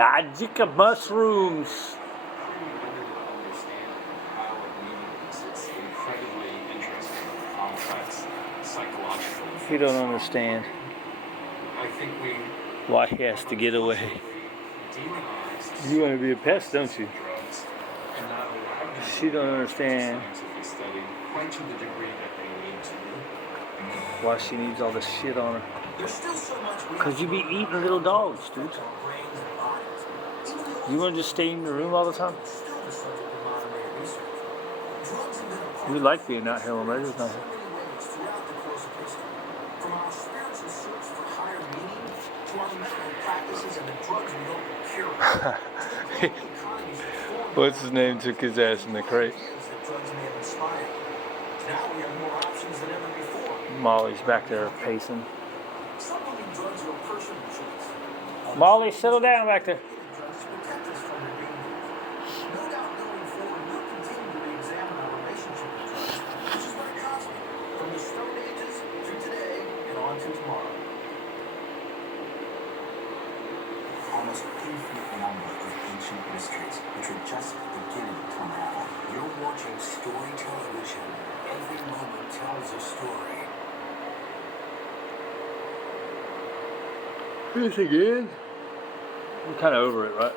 Magic of mushrooms. You don't understand why he has to get away. You want to be a pest, don't you? She don't understand why she needs all this shit on her. Because you be eating little dogs, dude. You want to just stay in your room all the time? You like being out here when Meredith's not here. What's his name? Took his ass in the crate. Molly's back there pacing. Molly, settle down back there. Almost infinite number of ancient mysteries which are just beginning to unravel. You're watching story television. Every moment tells a story. This again? I'm kind of over it, right?